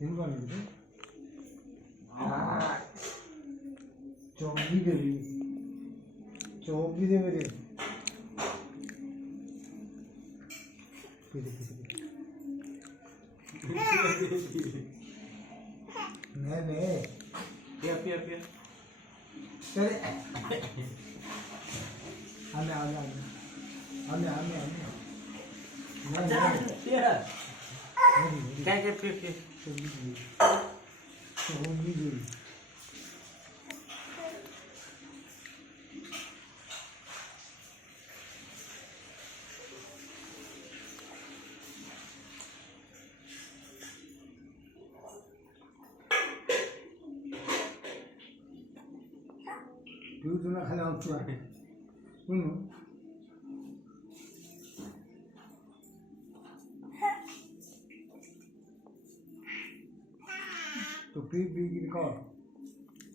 हिंदू म्हणजे चौकी देवी चौकी देवी रे नहीं नहीं पिया पिया पिया चले आने आने आने आने आने पिया काय काय पिया पिया चौकी देवी तू तुला खाली आवडतो आहे म्हणून तो पी पी की कॉल